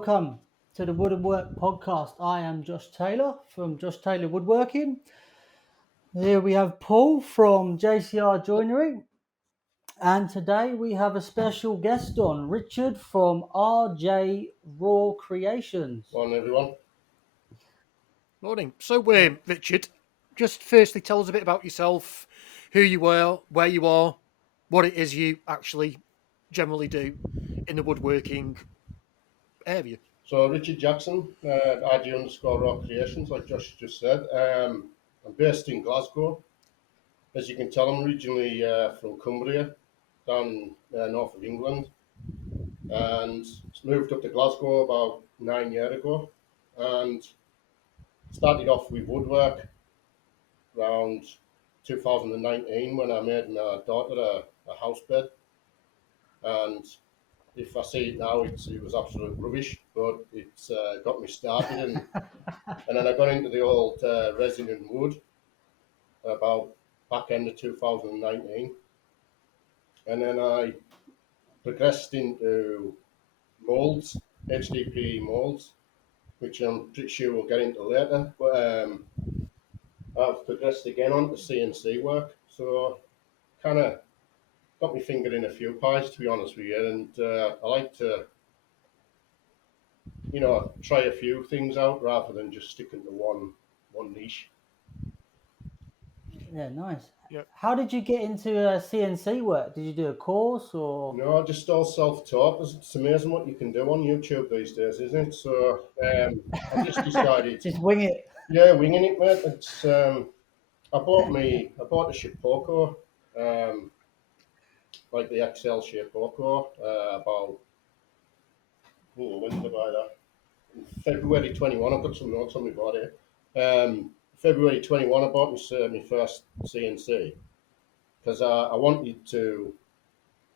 welcome to the Wood and Work podcast. I am Josh Taylor from Josh Taylor Woodworking. Here we have Paul from JCR Joinery, and today we have a special guest on, Richard from RJ Raw Creations. Morning, everyone. Morning. So, Richard, just firstly tell us a bit about yourself, who you were, where you are, what it is you actually generally do in the woodworking area. So, Richard Jackson, IG_Raw Creations, like Josh just said. I'm based in Glasgow. As you can tell, I'm originally from Cumbria, down north of England, and moved up to Glasgow about 9 years ago, and started off with woodwork around 2019 when I made my daughter a house bed, and if I see it now, it was absolute rubbish, but it's got me started, and then I got into the old resin and wood about back end of 2019, and then I progressed into moulds, HDPE moulds, which I'm pretty sure we'll get into later. But I've progressed again onto CNC work, so kind of got my finger in a few pies, to be honest with you, and I like to try a few things out rather than just sticking to one niche. Yeah, nice. Yep. How did you get into CNC work? Did you do a course or? No, just all self-taught. It's amazing what you can do on YouTube these days, isn't it? So I just decided, Just wing it. yeah, winging it, mate. It's I bought a Shipoko, like the XL Shipoko, about when did I buy that? February 21. I've got some notes on my body. February 21, I bought my first CNC because I wanted to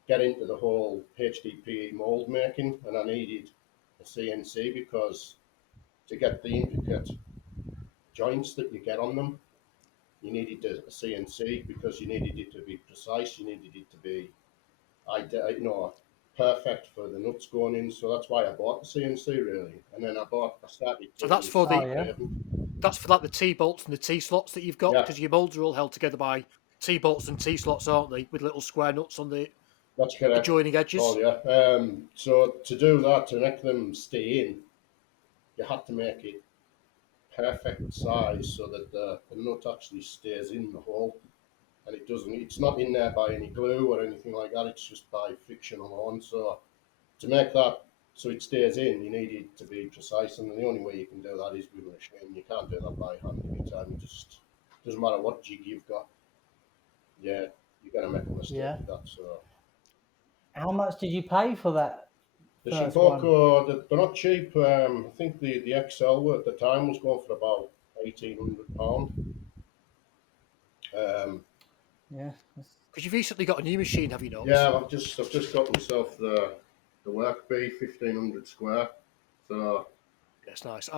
get into the whole HDPE mold making, and I needed a CNC because to get the intricate joints that you get on them, you needed a CNC because you needed it to be precise, you needed it to be, perfect for the nuts going in. So that's why I bought the CNC really, and then I started. So that's for the yeah. that's for like the T-bolts and the T-slots that you've got, Yeah. because your moulds are all held together by T-bolts and T-slots, aren't they, with little square nuts on the That's correct. joining edges? Oh yeah. So to do that, to make them stay in, you had to make it perfect size so that the nut actually stays in the hole, and it doesn't. It's not in there by any glue or anything like that. It's just by friction alone. So to make that so it stays in, you need it to be precise, and the only way you can do that is with a machine. You can't do that by hand every time. It just doesn't matter what jig you've got. Yeah, you're gonna make a mistake with that. So. How much did you pay for that? The First one. Shipoko, they're not cheap. I think the XL at the time was going for about £1,800. Yeah. Because you've recently got a new machine, have you not? Yeah, I've just got myself the work B 1500 square. So That's nice.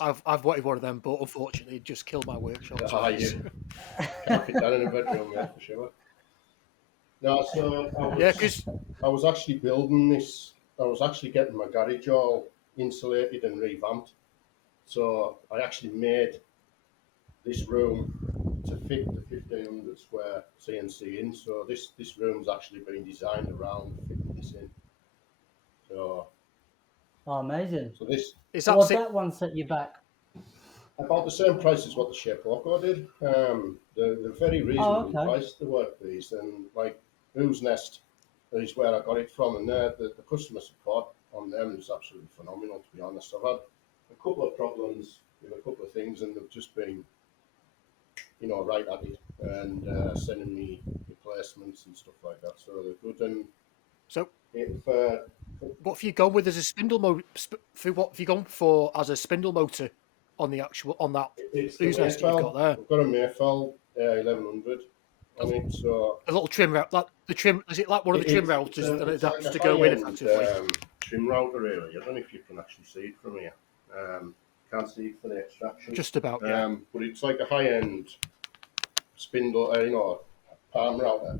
I've wanted one of them, but unfortunately, it just killed my workshop. can't fit that in a bedroom, yeah, for sure. No, so I was actually building this. I was actually getting my garage all insulated and revamped. So I actually made this room to fit the 1500 square CNC in. So this room's actually been designed around fitting this in. So amazing. So this Is What that one set you back? about the same price as what the Shipoko did. They're very reasonably priced, the work these, and like Who's Nest is where I got it from, and the customer support on them is absolutely phenomenal, to be honest. I've had a couple of problems with a couple of things, and they've just been, right at it, and sending me replacements and stuff like that. So they're good. And so, if what have you gone with as a spindle motor? What have you gone for as a spindle motor on that Who's Nest you've got there? I've got a Mayfell 1100 on it. So a little trim route, like the trim. Is it like one of the trim routers that adapts like to go in effectively? Trim router, really. I don't know if you can actually see it from here. Can't see it for the extraction. Just about, yeah. But it's like a high-end spindle, palm router.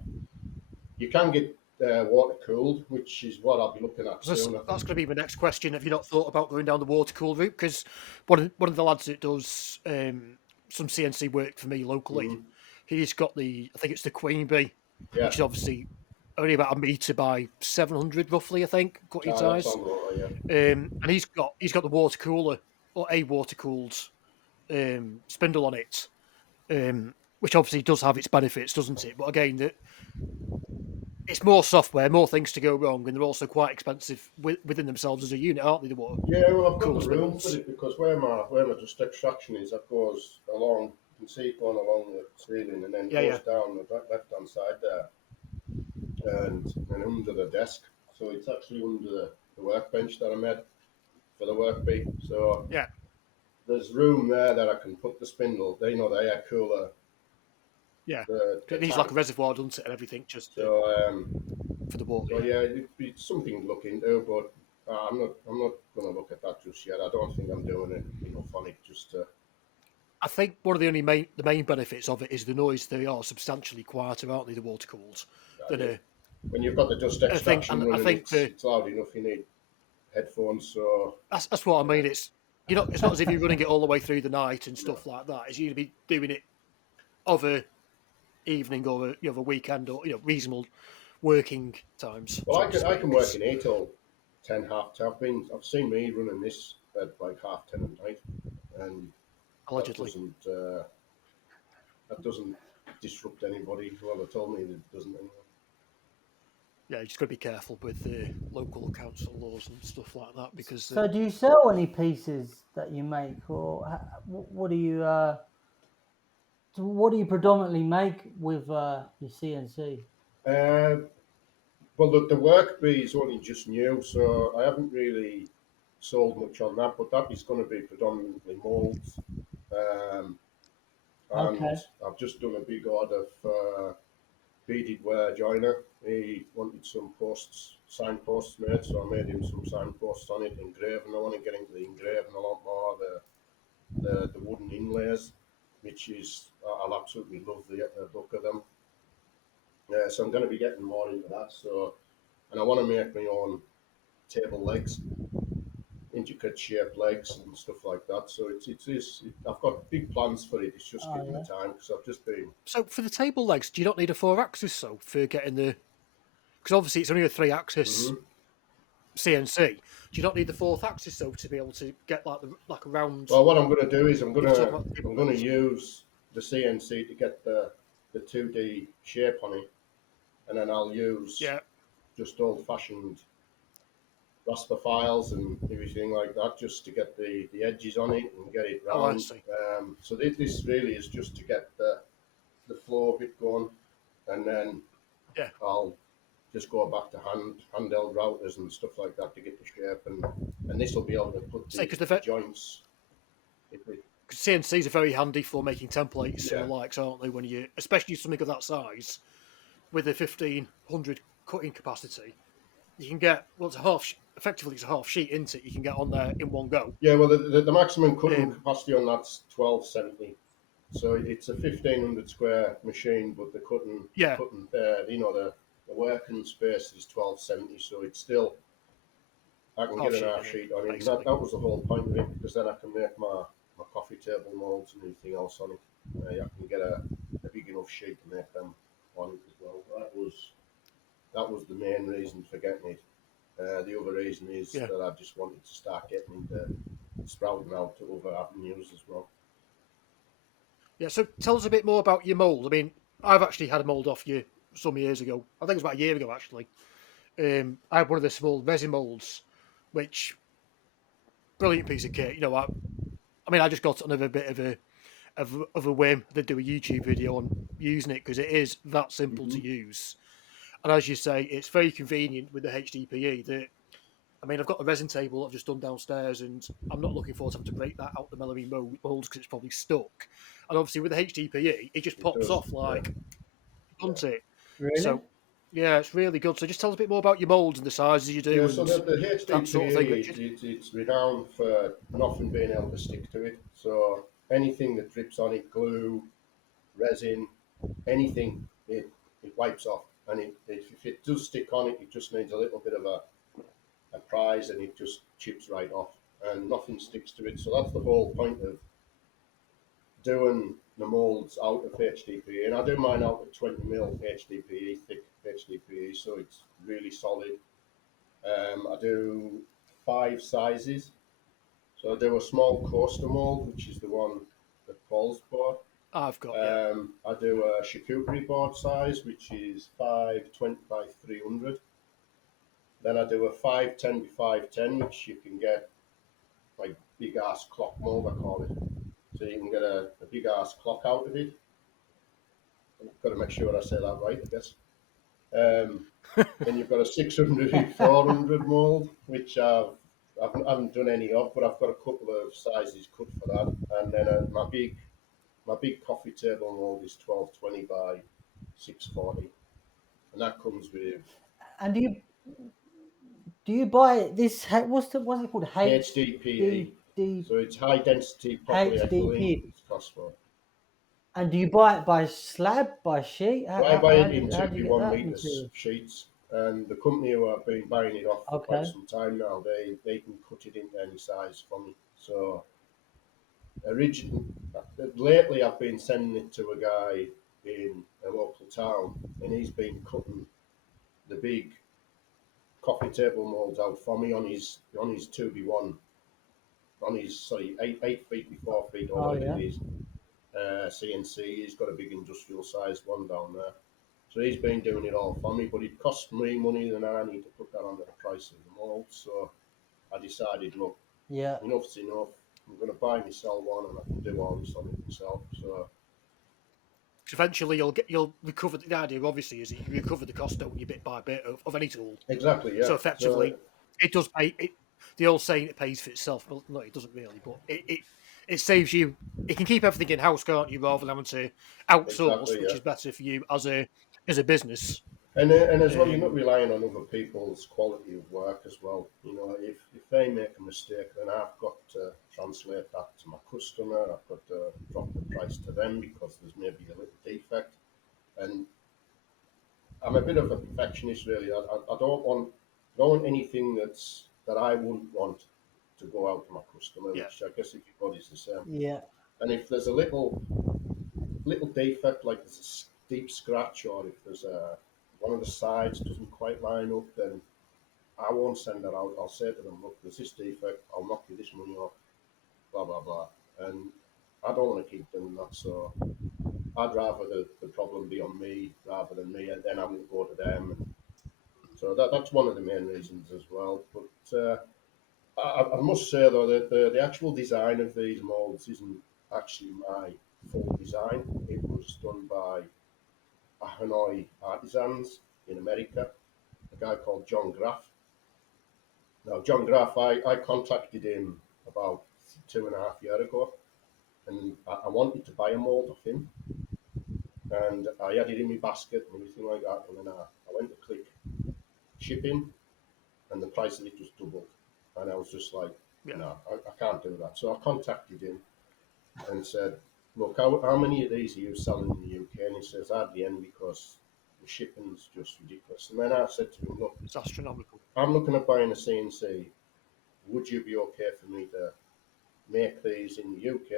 You can get water cooled, which is what I'll be looking at soon. That's going to be my next question. Have you not thought about going down the water cooled route? Because one of the lads that does some CNC work for me locally, he's got I think it's the Queen Bee, Yeah, which is obviously only about a metre by 700 roughly, I think, cutting that size. sounds all right, yeah. And he's got the water cooler or a water cooled spindle on it, which obviously does have its benefits, doesn't it? But again, it's more software, more things to go wrong, and they're also quite expensive within themselves as a unit, aren't they? The water Yeah, well, I've got cooled the room spindles. for it because where my just extraction is, that goes along. You can see it going along the ceiling and then goes down the left hand side there, and under the desk. So it's actually under the workbench that I made for the workbench. So Yeah, there's room there that I can put the spindle. They know the air cooler, yeah. the It needs tank. like a reservoir, doesn't it, and everything, just So for the water. so yeah, it'd be something to look into, but I'm not going to look at that just yet. I don't think I'm doing it enough on it just to. I think one of the main benefits of it is the noise. They are substantially quieter, aren't they? The water cooled than When you've got the dust I think, extraction and I running, think it's loud enough. You need headphones, so that's what I mean. It's not as if you're running it all the way through the night and stuff like that. It's you to be doing it over evening or a weekend or reasonable working times. well, So to I speak. can work in 8 till 10, half 10. I've seen me running this at like 10:30 at night, and that Allegedly. doesn't uh, that doesn't disrupt anybody. Well, they told me that it doesn't anyway. Yeah, you just got to be careful with the local council laws and stuff like that because So, do you sell any pieces that you make, or what do you predominantly make with your CNC? Well, look, the work bee is only just new, so I haven't really sold much on that, but that is going to be predominantly moulds. Um, and Okay. I've just done a big order for beaded wire joiner. He wanted some signposts made, so I made him some signposts on it, engraving. I want to get into the engraving a lot more, the wooden inlays, which is, I'll absolutely love the look of them. Yeah, so I'm going to be getting more into that. So, and I want to make my own table legs, intricate shaped legs and stuff like that. So I've got big plans for it. It's just getting the time because I've just been. So for the table legs, do you not need a 4-axis so for getting the? Because obviously it's only a 3-axis CNC. Do you not need the 4th axis though to be able to get like a round? Well, what I'm going to do is I'm You going were talking to about the I'm table going to legs. use the CNC to get the 2D shape on it, and then I'll use Yeah. just old-fashioned raster files and everything like that just to get the edges on it and get it Oh, I round. see. So this really is just to get the flow bit going, and then Yeah. I'll just go back to handheld routers and stuff like that to get the shape, and this will be able to put Say the because joints. CNCs are very handy for making templates and Yeah, the likes, aren't they? When you, especially something of that size, with a 1500 cutting capacity, you can get it's effectively it's a half sheet, isn't it? You can get on there in one go. yeah. Well, the maximum cutting Um, capacity on that's 1270. So it's a 1500 square machine, but the yeah, the working space is 1270. So it's still I can get half an sheet half in it, sheet on it. And basically. that was the whole point of it because then I can make my coffee table molds and everything else on it. I can get a big enough sheet to make them on it as well. That was the main reason for getting it. The other reason is Yeah, that I just wanted to start getting into sprouting out to other avenues as well. yeah. So tell us a bit more about your mold. I mean, I've actually had a mold off you some years ago. I think it was about a year ago actually. I had one of the small resin molds, which brilliant piece of kit. I mean, I just got it on a bit of a whim. They do a YouTube video on using it because it is that simple to use. And as you say, it's very convenient with the HDPE. I mean, I've got the resin table I've just done downstairs, and I'm not looking forward to having to break that out the melamine molds because it's probably stuck. And obviously, with the HDPE, it just It pops does, off yeah, like, yeah. doesn't it? Really? So, yeah, it's really good. So, just tell us a bit more about your molds and the sizes you do Yeah, so and the that sort of thing, HDPE, Richard. it's renowned for nothing being able to stick to it. So anything that drips on it, glue, resin, anything, it wipes off. and if it does stick on it, it just needs a little bit of a prise, and it just chips right off, and nothing sticks to it. So that's the whole point of doing the moulds out of HDPE, and I do mine out of 20 mil HDPE, thick HDPE, so it's really solid. I do 5 sizes. So I do a small coaster mold, which is the one that Paul's bought. I've got I do a charcuterie board size, which is 520 by 300. Then I do a 510 by 510, which you can get like big ass clock mold, I call it. So you can get a big ass clock out of it. I've got to make sure I say that right, I guess. Then you've got a 600 400 mold, which I haven't done any of, but I've got a couple of sizes cut for that. And then my big coffee table mold is 1220 by 640, and that comes with And do you buy this? What's it called? HDPE. So it's high density polyethylene. HDPE. It's cost for. And do you buy it by slab, by sheet? So I buy it in How do you get 2p1 that meters material? sheets, and the company who I've been buying it off for quite Okay. some time now, they can cut it into any size for me. So lately I've been sending it to a guy in a local town, and he's been cutting the big coffee table molds out for me on his 2b1, on his 8 feet by 4 feet or Oh whatever yeah. it is. CNC. He's got a big industrial sized one down there. So he's been doing it all for me, but it costs me money, and I need to put that under the price of the mold. So I decided, look, Yeah. enough's enough. I'm going to buy myself one, and I can do all this on it myself. So eventually you'll recover. The idea obviously is that you recover the cost, don't you, bit by bit of any tool. exactly, yeah. So effectively, it does pay. The old saying, it pays for itself. Well, no, it doesn't really, but it saves you. It can keep everything in house, can't you, rather than having to outsource, Exactly, which yeah. is better for you as a business. And as well, you're not relying on other people's quality of work as well. You know, if they make a mistake, then I've got to translate that to my customer. I've got to drop the price to them because there's maybe a little defect. And I'm a bit of a perfectionist, really. I don't want anything that I wouldn't want to go out to my customer, Yeah. which I guess everybody's the same. Yeah. And if there's a little defect, like there's a deep scratch, or if there's one of the sides doesn't quite line up, then I won't send that out. I'll say to them, look, there's this defect. I'll knock you this money off. Blah blah blah. And I don't want to keep doing that. So I'd rather the problem be on me rather than me, and then I will go to them. And so that's one of the main reasons as well. But I must say though that the actual design of these molds isn't actually my full design. It was done by Hanoi artisans in America, a guy called John Graff. Now, John Graff, I contacted him about 2.5 years ago, and I wanted to buy a mold off him, and I had it in my basket and everything like that, and then I went to click shipping, and the price of it just doubled, and I was just like, Yeah. no, I can't do that. So I contacted him and said, look, how many of these are you selling in the UK? And he says, hardly any, because the shipping's just ridiculous. And then I said to him, look, It's astronomical. I'm looking at buying a CNC. Would you be okay for me to make these in the UK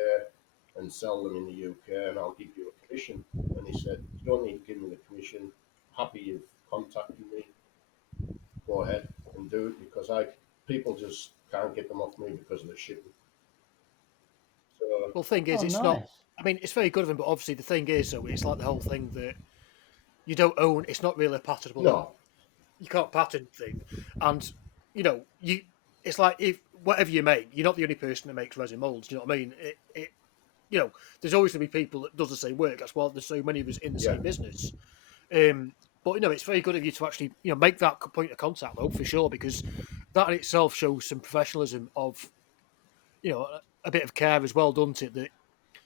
and sell them in the UK, and I'll give you a commission? And he said, you don't need to give me the commission. Happy you've contacted me. Go ahead and do it, because people just can't get them off me because of the shipping. So Well, the thing is, Oh, it's nice. not. I mean, it's very good of him, but obviously the thing is, though, it's like the whole thing that you don't own. It's not really a patentable. no, You can't patent thing, and you. It's like if whatever you make, you're not the only person that makes resin molds. Do you know what I mean? There's always going to be people that does the same work. That's why there's so many of us in the Yeah. same business. But it's very good of you to actually make that point of contact though, for sure, because that in itself shows some professionalism of a bit of care as well, doesn't it? That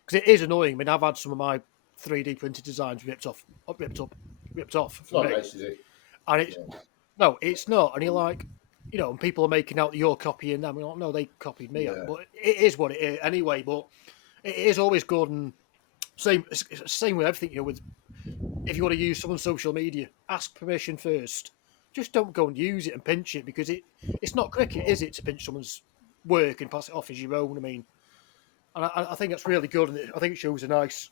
because it is annoying. I mean, I've had some of my 3D printed designs ripped off it's for not me, nice, is it? and it's no, it's not. And you're like, and people are making out that you're copying them. Like, no, they copied me, Yeah. but it is what it is anyway. But it is always good, and same with everything. With if you want to use someone's social media, ask permission first. Just don't go and use it and pinch it, because it's not cricket, is it, to pinch someone's work and pass it off as your own? I mean, and I think that's really good, and I think it shows a nice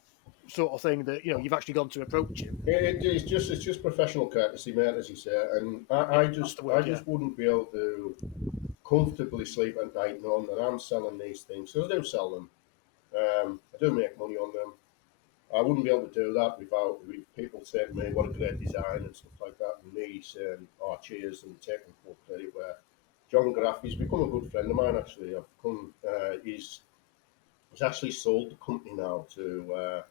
sort of thing that you've actually gone to approach it. It's just professional courtesy, mate, as you say. And Yeah, I that's just the word. wouldn't be able to comfortably sleep at night knowing that I'm selling these things. So I do sell them. I do make money on them. I wouldn't be able to do that with people saying to me what a great design and stuff like that, and me saying, "Oh, cheers," and taking full credit. Where John Graff, he's become a good friend of mine. Actually, he's actually sold the company now to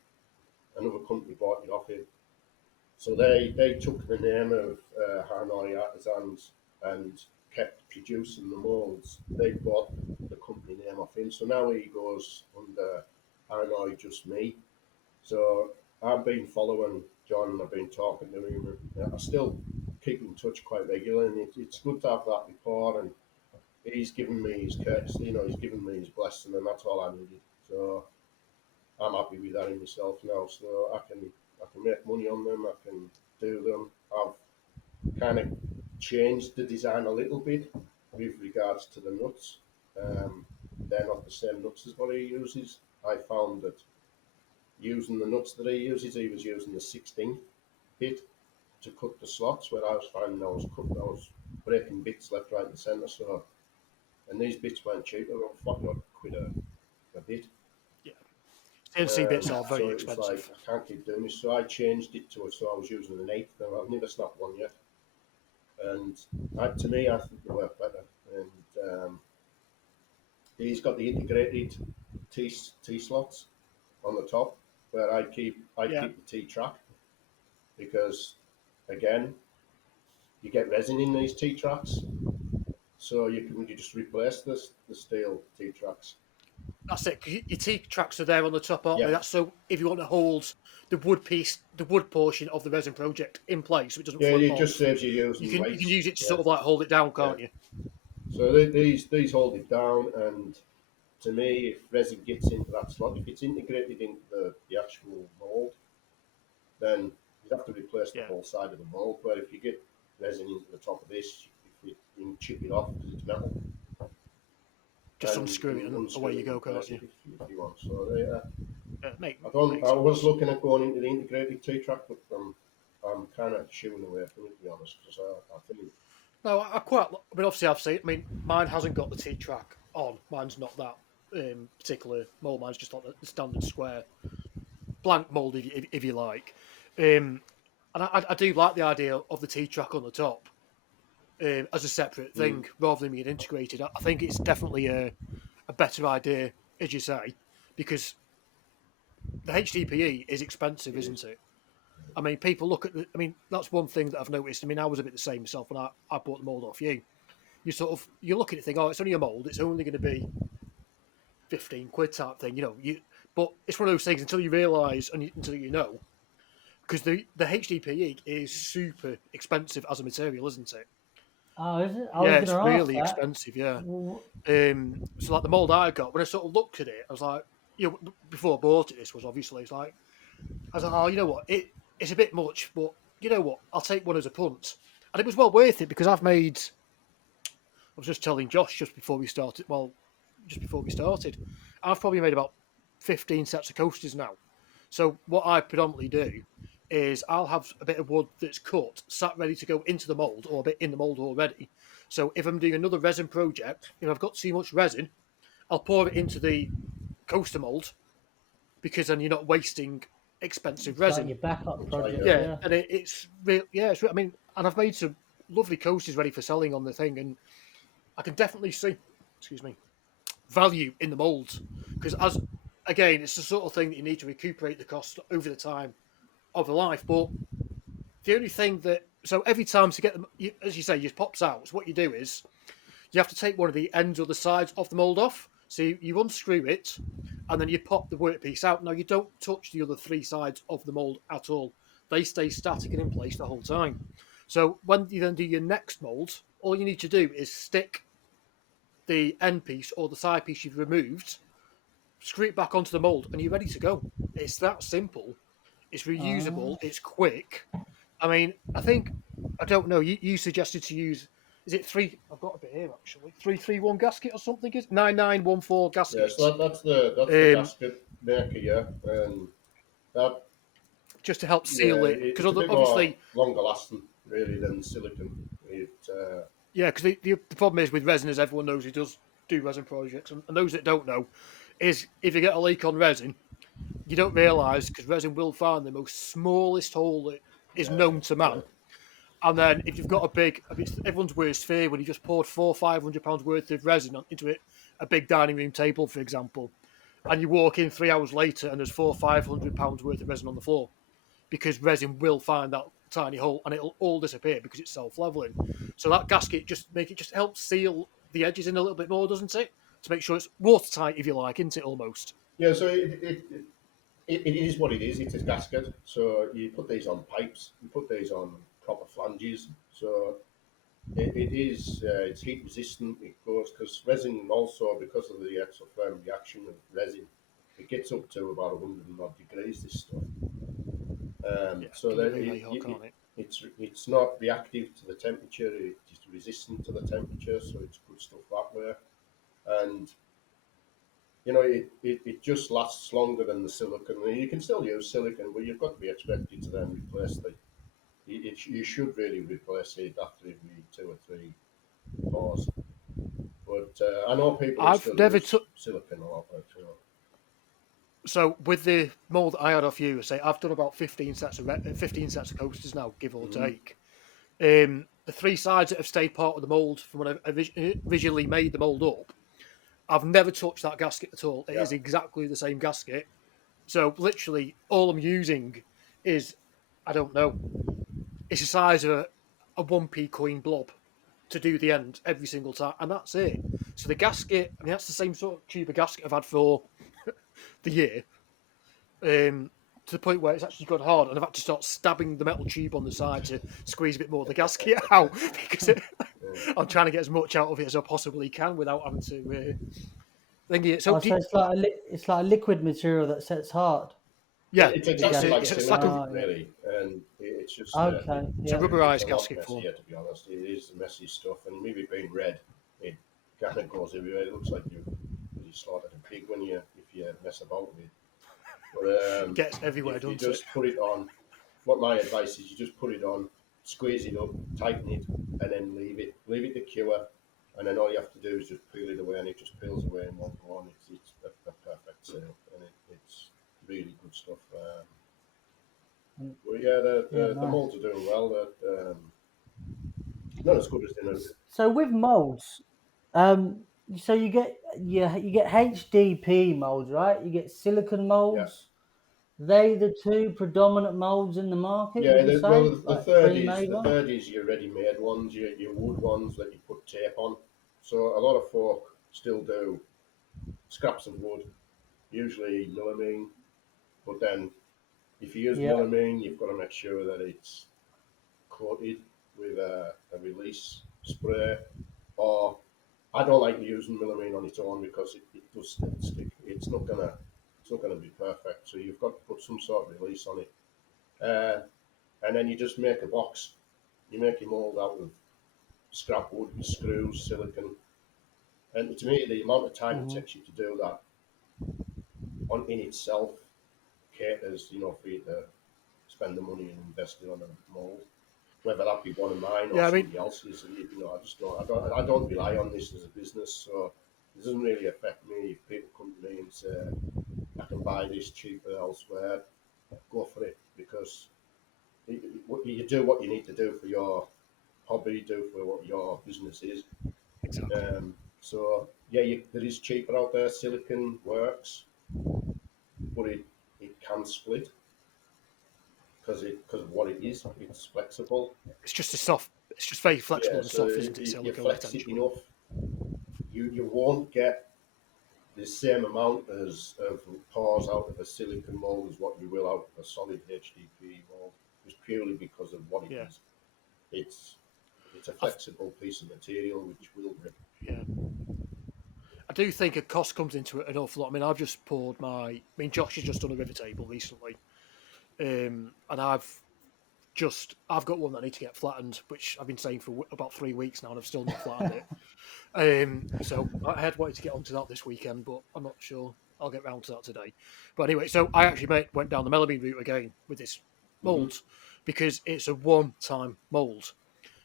another company, bought it off him. So they took the name of Hanoi Artisans and kept producing the moulds. They bought the company name off him. So now he goes under Hanoi Just Me. So I've been following John. I've been talking to him. I still keep in touch quite regularly, and it's good to have that rapport. And he's given me his courtesy, he's given me his blessing, and that's all I needed. So I'm happy with that in myself now. So I can make money on them. I can do them. I've kind of changed the design a little bit with regards to the nuts. They're not the same nuts as what he uses. I found that using the nuts that he uses, he was using the 16th bit to cut the slots, where I was finding I was breaking bits left, right, and centre. So, and these bits weren't cheap. They were £40 a bit. Yeah, CNC bits are very So it was like, expensive. I can't keep doing this. So I changed it to it. So I was using an eighth. And I've never snapped one yet. And to me, I think they work better. And he's got the integrated T slots on the top, where I keep the T track, because again, you get resin in these T tracks, so you just replace the steel T tracks. That's it. 'Cause your T tracks are there on the top, aren't Yeah. they? That's so if you want to hold the wood portion of the resin project in place, so it doesn't Yeah, flip it off. just saves you using You weights. can use it to Yeah. sort of like hold it down, can't you? So these hold it down, and to me, if resin gets into that slot, if it's integrated into the actual mould, then you'd have to replace the whole side of the mould. Where if you get resin into the top of this, you can chip it off because it's metal. Just unscrew it and away you go, can't you? If you want. So Makes I was sense. looking at going into the integrated T-track, but I'm kind of shooing away from it, to be honest, because I think. No, I quite. I mean, obviously, I've seen. I mean, mine hasn't got the T track on. Mine's not that particular mold. Mine's just like the standard square blank mold, if you like. And I do like the idea of the T track on the top as a separate thing rather than being integrated. I think it's definitely a better idea, as you say, because the HDPE is expensive, isn't it? I mean, people look at the. I mean, that's one thing that I've noticed. I mean, I was a bit the same myself when I bought the mold off you. You look at it, think, oh, it's only a mold. It's only going to be 15 quid type thing, But it's one of those things until you realise and until you know, because the HDPE is super expensive as a material, isn't it? Oh, is it? I Yeah, was it's going to ask really that. expensive. Yeah. So like the mold I got, when I sort of looked at it, I was like, before I bought it, this was obviously it's like, I was like, oh, you know what, it's a bit much, but you know what, I'll take one as a punt, and it was well worth it because I've made. I was just telling Josh just before we started. Well, just before we started, I've probably made about 15 sets of coasters now. So what I predominantly do is I'll have a bit of wood that's cut, sat ready to go into the mould, or a bit in the mould already. So if I'm doing another resin project, if I've got too much resin, I'll pour it into the coaster mould, because then you're not wasting expensive It's resin. like your backup project. Yeah, Yeah. and it's real. Yeah, I mean, and I've made some lovely coasters ready for selling on the thing, and I can definitely see, excuse me, value in the moulds, because again, it's the sort of thing that you need to recuperate the cost over the time of the life. But the only thing so every time to get them, as you say, just pops out. So what you do is you have to take one of the ends or the sides of the mould off. So you unscrew it, and then you pop the workpiece out. Now you don't touch the other three sides of the mould at all. They stay static and in place the whole time. So when you then do your next mould, all you need to do is stick the end piece or the side piece you've removed, screw it back onto the mold, and you're ready to go. It's that simple. It's reusable. It's quick. I mean, I don't know. You suggested to use. Is it three? I've got a bit here actually. 331 gasket or something. Is 9914 Yeah, gasket. so that's the gasket maker, yeah, and that Just to help yeah, seal it, because it's a bit more obviously, longer lasting really than silicon. yeah. Because the problem is with resin, as everyone knows, who does do resin projects, and those that don't know, is if you get a leak on resin, you don't realise because resin will find the most smallest hole that is Yeah, known to man. And then if you've got it's everyone's worst fear when you just poured £400-500 worth of resin into it, a big dining room table, for example, and you walk in 3 hours later and there's £400-500 worth of resin on the floor because resin will find that tiny hole and it'll all disappear because it's self-leveling. So that gasket just helps seal the edges in a little bit more, doesn't it? To make sure it's watertight, if you like, isn't it? Almost. yeah. So it is what it is. It's a gasket. So you put these on pipes. You put these on proper flanges. So it's heat resistant. It goes because resin also because of the exothermic reaction of resin, it gets up to about 100 and odd degrees. This stuff. Yeah, it So can be that really hot, can't it? it's not reactive to the temperature. It's resistant to the temperature. So it's good stuff that way. And it just lasts longer than the silicon. You can still use silicon, but you've got to be expected to then replace you should really replace it after every 2 or 3 pours. But I know people who I've still never use took. silicon a lot. But, So with the mold that I had off you, say I've done about 15 sets of coasters now, give or Mhm. take. The three sides that have stayed part of the mold from when I originally made the mold up, I've never touched that gasket at all. It Yeah, is exactly the same gasket. So literally, all I'm using is, I don't know, it's the size of a 1p coin blob to do the end every single time, and that's it. So the gasket, I mean, that's the same sort of tube of gasket I've had for the year. To the point where it's actually got hard, and I've had to start stabbing the metal tube on the side to squeeze a bit more of the gasket out because yeah. I'm trying to get as much out of it as I possibly can without having to thingy it. So, Oh, so it's like a liquid material that sets hard. yeah, It's The exactly like it's like silicon, Oh, yeah. really, and it's just Okay. it's a Yeah. it's a rubberized lot gasket form. messier, to be honest. It is messy stuff, and maybe being red, it kind of goes everywhere. It looks like you slaughtered a pig when you if you mess about with it. But Gets everywhere, if you doesn't it? just put it on, what my advice is, you just put it on, squeeze it up, tighten it, and then leave it to cure, and then all you have to do is just peel it away, and it just peels away in one go, and it's a perfect seal, and it's really good stuff. Well, yeah, Yeah. the Nice. molds are doing well. Not as good as they know. So with molds, um, so you get HDPE molds, right? You get silicon Yeah, molds. They the two predominant molds in the market, would yeah. you Well, say? the Like third is pre-made ones? your ready-made ones, your wood ones that you put tape on. So a lot of folk still do scraps of wood, usually melamine. But then if you use Yeah, melamine, you've got to make sure that it's coated with a release spray. Or I don't like using melamine on its own because it does stick. It's not gonna be perfect. So you've got to put some sort of release on it. Uh, and then you just make a box. You make your mold out of scrap wood with screws, silicon. And to me, the amount of time it hmm takes you to do that on in itself caters, for you to spend the money and invest it on a mold. Whether that be one of mine or Yeah, I mean, somebody else's, I just don't rely on this as a business, so it doesn't really affect me if people come to me and say I can buy this cheaper elsewhere. Go for it because you do what you need to do for your hobby, do for what your business is. exactly. So yeah, there is cheaper out there. Silicon works, but it can split because of what it is. It's flexible. It's just a soft. It's just very flexible Yeah, and so soft, isn't it? if you Silicone, flex it essentially. enough, you won't get the same amount of pores out of a silicon mold as what you will out of a solid HDPE mold, just purely because of what it Yeah, is. It's it's a I, flexible piece of material which will rip. yeah. I do think a cost comes into it an awful lot. I mean, I've just poured I mean, Josh has just done a river table recently, and I've got one that I need to get flattened, which I've been saying for about 3 weeks now, and I've still not flattened it. So I had wanted to get onto that this weekend, but I'm not sure I'll get round to that today. But anyway, so I actually went down the melamine route again with this mould because it's a one-time mould.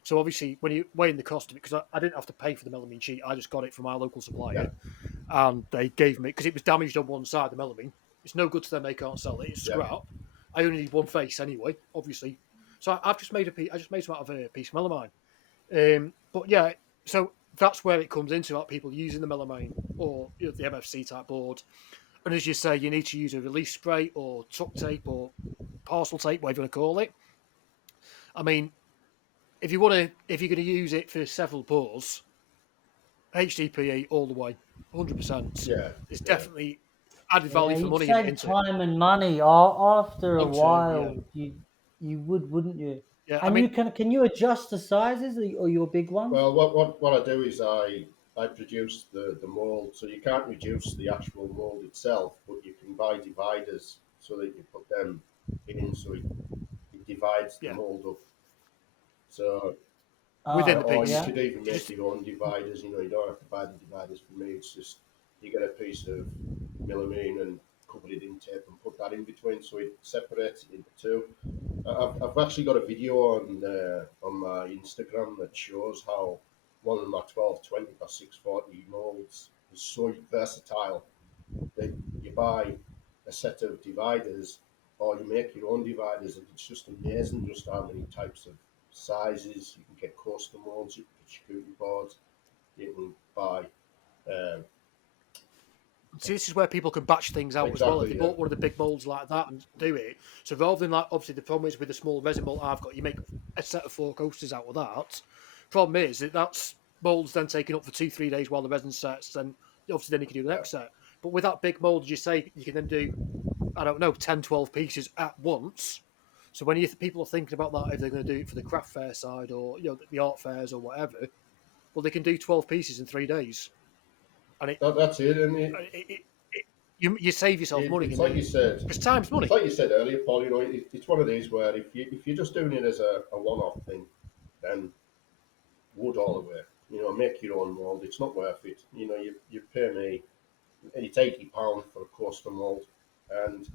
So obviously, when you weigh in the cost of it, because I didn't have to pay for the melamine sheet, I just got it from our local supplier, and they gave me because it was damaged on one side. The melamine, it's no good to them; they can't sell it. It's scrap. I only need one face anyway, obviously. So I've just made a piece. I just made some out of a piece of melamine. But yeah, so that's where it comes into, like, people using the melamine or the MFC type board. And as you say, you need to use a release spray or tuck tape or parcel tape, whatever you want to call it. I mean, if you're going to use it for several pours, HDPE all the way, 100%. Yeah. It's definitely added Yeah, value for you'd money save into it. time and money after a Long term, yeah. while. You would, wouldn't you? Yeah, I And you mean, can you adjust the sizes or your big ones? Well, what I do is I produce the mold, so you can't reduce the actual mold itself, but you can buy dividers so that you put them in, so it divides the yeah, mold up. So, within Oh, the or you piece. yeah. could even You make just, your own dividers. You don't have to buy the dividers from me. It's just you get a piece of melamine and cover it in tape and put that in between, so it separates it into two. I've actually got a video on my Instagram that shows how one of my 1220 by 640 molds is so versatile that you buy a set of dividers or you make your own dividers, and it's just amazing just how many types of sizes you can get. Custom molds, you can get charcuterie boards, you can buy. Um, See, this is where people can batch things out as well. If they exactly, yeah, bought one of the big molds like that and do it, so rather than, like, obviously the problem is with the small resin mold I've got, you make a set of 4 coasters out of that. Problem is that that's molds then taken up for 2-3 days while the resin sets. Then obviously then you can do the yeah. next set. But with that big mold, as you say, you can then do, I don't know, 10, 12 pieces at once. So when people are thinking about that, if they're going to do it for the craft fair side or the art fairs or whatever, well, they can do 12 pieces in 3 days, and That's it, and you save yourself money, it's and like you said. because time's It's money. like you said earlier, Paul. It's one of these where if you're just doing it as a one-off thing, then wood all the way. Make your own mold. It's not worth it. You pay me. It's £80 for a custom mold, and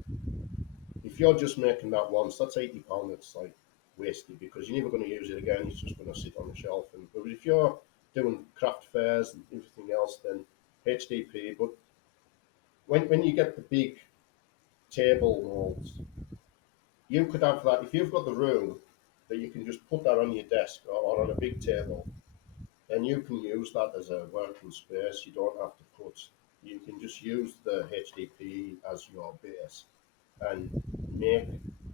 if you're just making that once, that's £80. That's like wasted because you're never going to use it again. It's just going to sit on the shelf. But if you're doing craft fairs and everything else, then HDP. But when you get the big table molds, you could have that if you've got the room that you can just put that on your desk or on a big table, and you can use that as a working space. You don't have to put. You can just use the HDPE as your base and make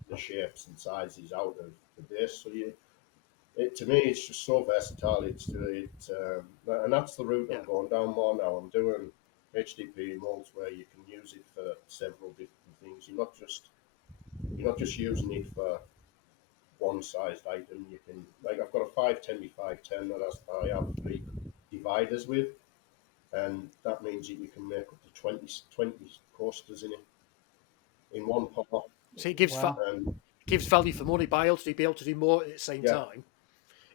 the shapes and sizes out of the base. So to me, it's just so versatile. And that's the route Yeah, I'm going down more now. I'm doing HDPE molds where you can use it for several different things. You're not just using it for one sized item. You can, like, I've got a 510 by 510 that I have 3 dividers with, and that means that you can make up to 20 coasters in one pot. so it Wow. And gives value for money by be able to do more at the same yeah, time.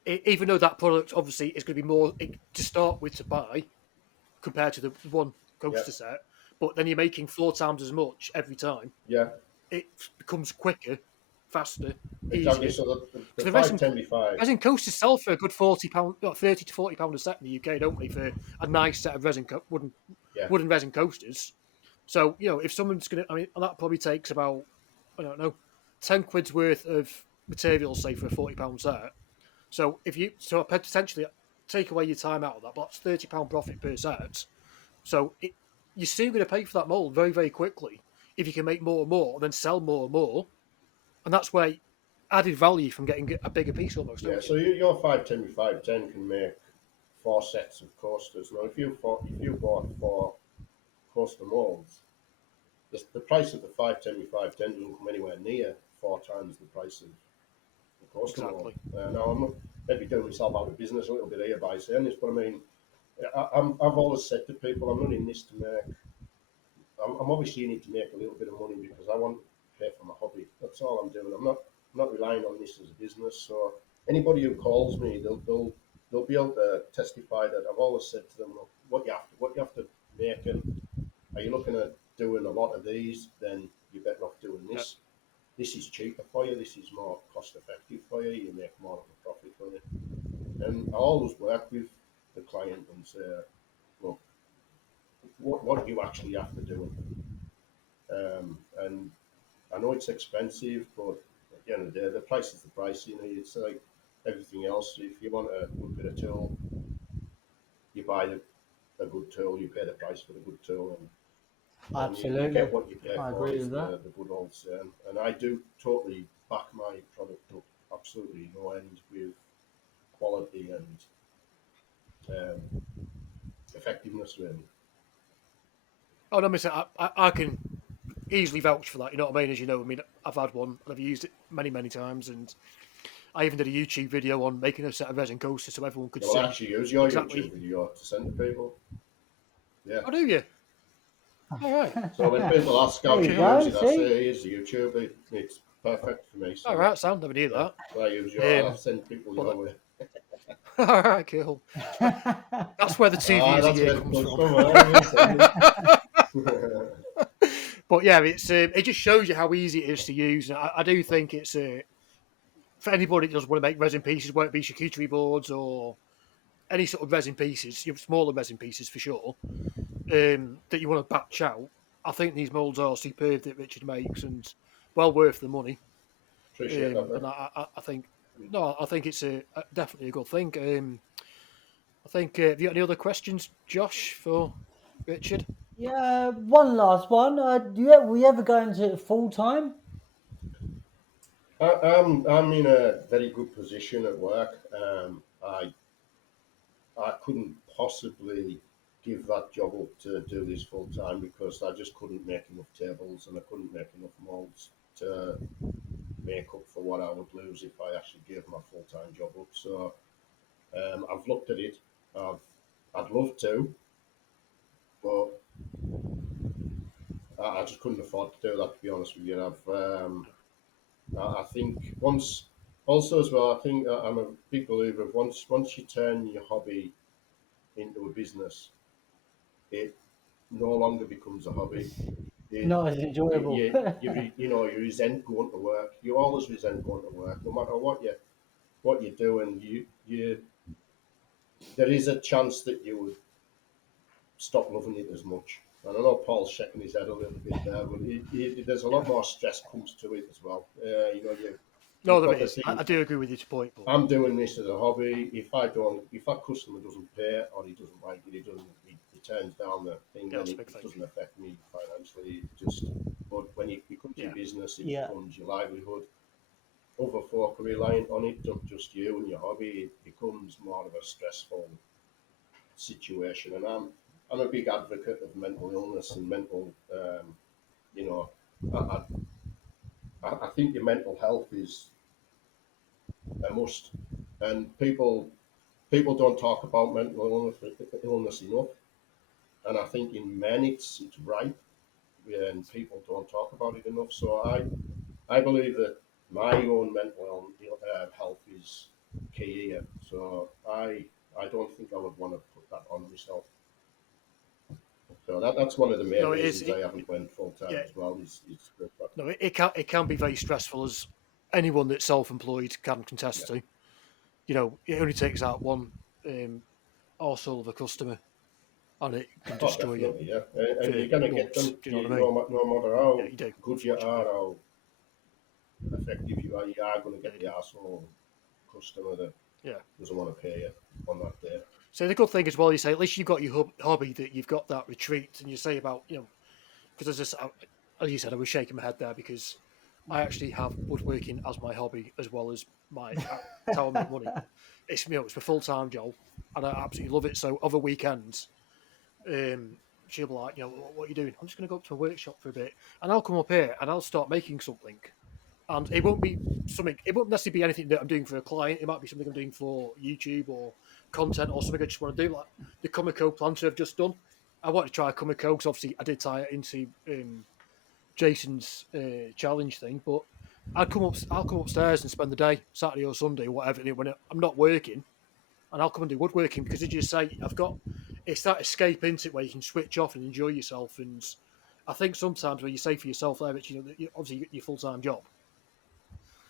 Even though that product obviously is going to be more to start with to buy compared to the one yeah, coaster set, but then you're making 4 times as much every time. yeah, It becomes quicker, faster, exactly. easier. So the Because the 510 by 5, resin coasters sell for a good £40, 30 to £40 a set in the UK, don't they? For a nice set of yeah, wooden resin coasters. So if someone's going to, I mean, that probably takes about, I don't know, 10 quid's worth of materials, say, for a £40 set. So if you potentially take away your time out of that, but that's £30 profit per set. So you're still going to pay for that mold very, very quickly if you can make more and more, and then sell more and more, and that's where added value from getting a bigger piece almost, yeah. don't you? So your 510 by 510 can make 4 sets of coasters. Now, if you bought 4 coaster molds, the price of the 510 by 510 doesn't come anywhere near 4 times the price of the coaster mold. Exactly. Now, I'm not maybe doing myself out of business a little bit here by saying this, but I mean, I've always said to people, I'm not in this to make. I'm obviously in it to make a little bit of money because I want to pay for my hobby. That's all I'm doing. I'm not relying on this as a business. So anybody who calls me, they'll be able to testify that I've always said to them, look, what you have to make, and are you looking at doing a lot of these? Then you're better off doing this. This is cheaper for you. This is more cost effective for you. You make more of a profit for you. And I always work with the client and say, look, what do you actually have to do? And I know it's expensive, but at the end of the day, the price is the price. You know, it's like everything else. If you want a good bit of tool, you buy a good tool, you pay the price for the good tool, and you Absolutely. get what you pay I for, agree is with that. the good old saying. And I do totally back my product up absolutely no end with quality and effectiveness, really. Oh no, mister, I can easily vouch for that. You know what I mean? As you know, I mean, I've had one and I've used it many times, and I even did a YouTube video on making a set of resin coasters so everyone could You'll see actually use your YouTube exactly. video to send to people. Yeah. Oh, do you? All right. So when people ask how There you you Cool. use go. it, I See, say, here's the YouTube. It's perfect for me. All So right, Sam, never knew yeah, that. so I use your. I'll Um, send people but your way. all right, cool. That's where the two Ah, views a that's year where it comes comes from. from. Send it. But yeah, it just shows you how easy it is to use. And I do think it's for anybody that does want to make resin pieces, whether it be charcuterie boards or any sort of resin pieces, smaller resin pieces for sure, that you want to batch out. I think these moulds are superb that Richard makes and well worth the money. Appreciate that, mate. And I think no, I think it's definitely a good thing. I think have you got any other questions, Josh, for Richard? yeah. One last one. We ever go into it full time? I'm in a very good position at work. I couldn't possibly give that job up to do this full time because I just couldn't make enough tables and I couldn't make enough molds to make up for what I would lose if I actually gave my full time job up. So I've looked at it. I'd love to, but I just couldn't afford to do that. To be honest with you, I think once also as well. I think I'm a big believer of once you turn your hobby into a business, it no longer becomes a hobby. Not as enjoyable. You resent going to work. You always resent going to work, no matter what you do, and you there is a chance that you would stop loving it as much. And I know Paul's shaking his head a little bit there, but there's a lot more stress comes to it as well. No, You've there got to is. I think, do agree with your point, but I'm doing this as a hobby. If that customer doesn't pay or he doesn't like it, he turns down the thing, yeah, then that's a it big thing. doesn't affect me financially. But when it becomes your Yeah, business, it Yeah. becomes your livelihood. Other folk are reliant on it, not just you and your hobby. It becomes more of a stressful situation. And I'm a big advocate of mental illness and mental. You know, I, I think your mental health is a must, and people don't talk about mental illness enough. And I think in men it's right, and people don't talk about it enough. So I believe that my own mental health is key here. So I don't think I would want to put that on myself. So that's one of the main no, it is. reasons I haven't went full time Yeah, as well. Is no, it can be very stressful as anyone that's self-employed can yeah. contest to. You know, it only takes out one arsehole of a customer, and it can Oh, destroy you definitely, yeah. for And you're gonna get months. them. Do you know what I No, mean? no matter Yeah, how you do. good you are, Unfortunately, how effective you are going to yeah, get you the do. arsehole customer that Yeah. doesn't want to pay you on that day. So the good thing as well, you say at least you've got your hobby, that you've got that retreat, and you say about because as you said, I was shaking my head there because I actually have woodworking as my hobby as well as my it's how I make money. It's my full time job, and I absolutely love it. So over weekends, she'll be like, what are you doing? I'm just going to go up to a workshop for a bit, and I'll come up here and I'll start making something. And it won't be something. It won't necessarily be anything that I'm doing for a client. It might be something I'm doing for YouTube or content or something I just want to do, like the Comico planter I've just done. I want to try a Comico because obviously I did tie it into Jason's challenge thing, but I'll come upstairs and spend the day, Saturday or Sunday, whatever, when I'm not working, and I'll come and do woodworking because, as you say, it's that escape into it where you can switch off and enjoy yourself. And I think sometimes when you say for yourself there, that obviously you got your full time job,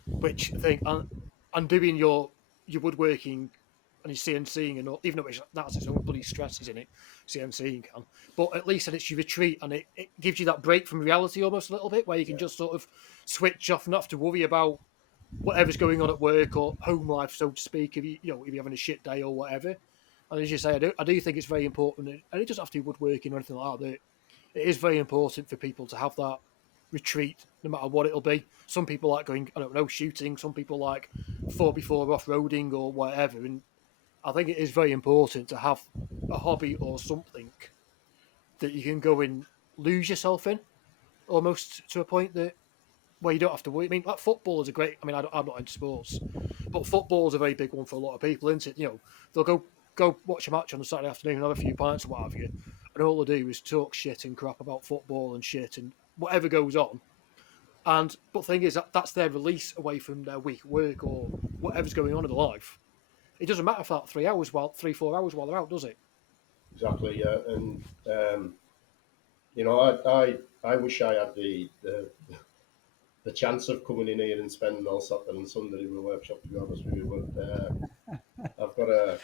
which I think and doing your woodworking and your CNCing and all, even though that's its own bloody stresses in it, CNCing can, but at least then it's your retreat and it gives you that break from reality almost a little bit where you can just sort of switch off and not have to worry about whatever's going on at work or home life, so to speak, if if you're having a shit day or whatever. And as you say, I do think it's very important, and it doesn't have to be woodworking or anything like that. It is very important for people to have that retreat, no matter what it'll be. Some people like going, I don't know, shooting. Some people like 4x4 off-roading or whatever. And I think it is very important to have a hobby or something that you can go and lose yourself in, almost to a point that where you don't have to worry. I mean, like football is a great. I mean, I'm not into sports, but football is a very big one for a lot of people, isn't it? They'll go watch a match on a Saturday afternoon, have a few pints or what have you, and all they do is talk shit and crap about football and shit and whatever goes on. But the thing is that's their release away from their week at work or whatever's going on in their life. It doesn't matter for that 3 4 hours while they're out, does it? Exactly, yeah. And I wish I had the chance of coming in here and spending all Saturday and Sunday in the workshop. To be honest with you, but I've got a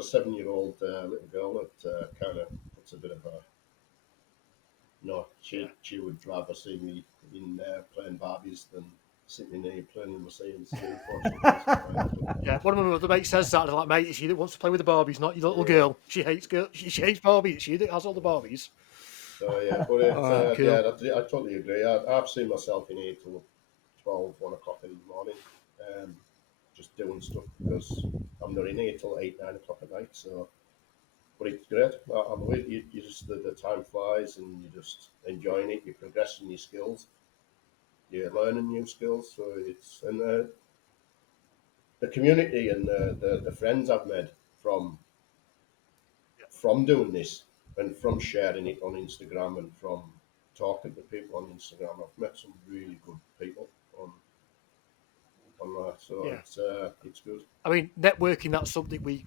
7-year-old little girl that kind of puts a bit of a she would rather see me in playing Barbies than sitting in here playing in the CNC. Yeah, one of my other mates says that. Like, mate, it's you that wants to play with the Barbies, not your little girl. She hates Barbies. It's you that has all the Barbies. So yeah, but cool. yeah, I totally agree. I've seen myself in here till 12, 1 o'clock in the morning, just doing stuff because I'm not in here till 8, 9 o'clock at night. So, but it's great. I'm with you. You just the time flies and you're just enjoying it. You're progressing your skills. You're learning new skills. So it's the community and the friends I've made from doing this and from sharing it on Instagram and from talking to people on Instagram. I've met some really good people on that, so it's good. I mean, networking, that's something we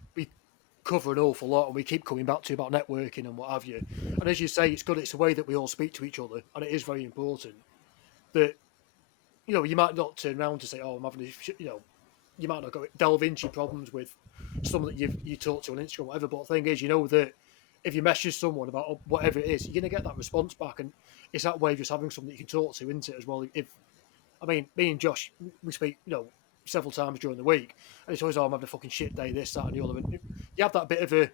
cover an awful lot and we keep coming back to about networking and what have you. And as you say, it's good. It's a way that we all speak to each other, and it is very important that you might not turn around to say, "Oh, I'm having a," you might not go delve into problems with someone that you talk to on Instagram, or whatever. But the thing is, that if you message someone about whatever it is, you're going to get that response back, and it's that way of just having someone that you can talk to, isn't it? As well, I mean, me and Josh, we speak, several times during the week, and it's always, "Oh, I'm having a fucking shit day, this, that, and the other." And you have that bit of a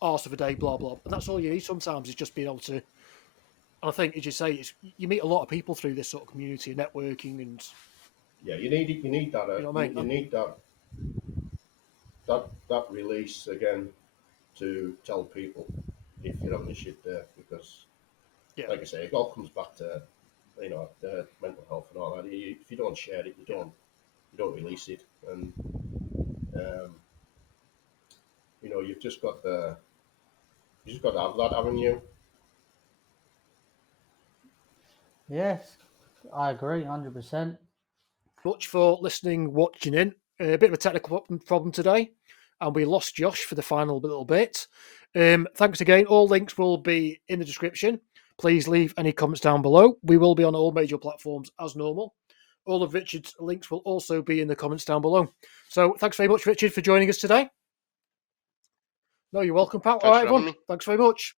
arse of a day, blah blah, and that's all you need. Sometimes is just being able to. And I think, as you say, you meet a lot of people through this sort of community and networking, and yeah, you need it. You need that. You know what I mean? You need that release again to tell people if you're having a shit day, because, like I say, it all comes back to the mental health and all that. If you don't share it, you don't release it, and you've just got to have that avenue. Yes, I agree, 100%. Much for listening, watching in. A bit of a technical problem today, and we lost Josh for the final little bit. Thanks again. All links will be in the description. Please leave any comments down below. We will be on all major platforms as normal. All of Richard's links will also be in the comments down below. So thanks very much, Richard, for joining us today. No, you're welcome, pal. All right, everyone. Thanks very much.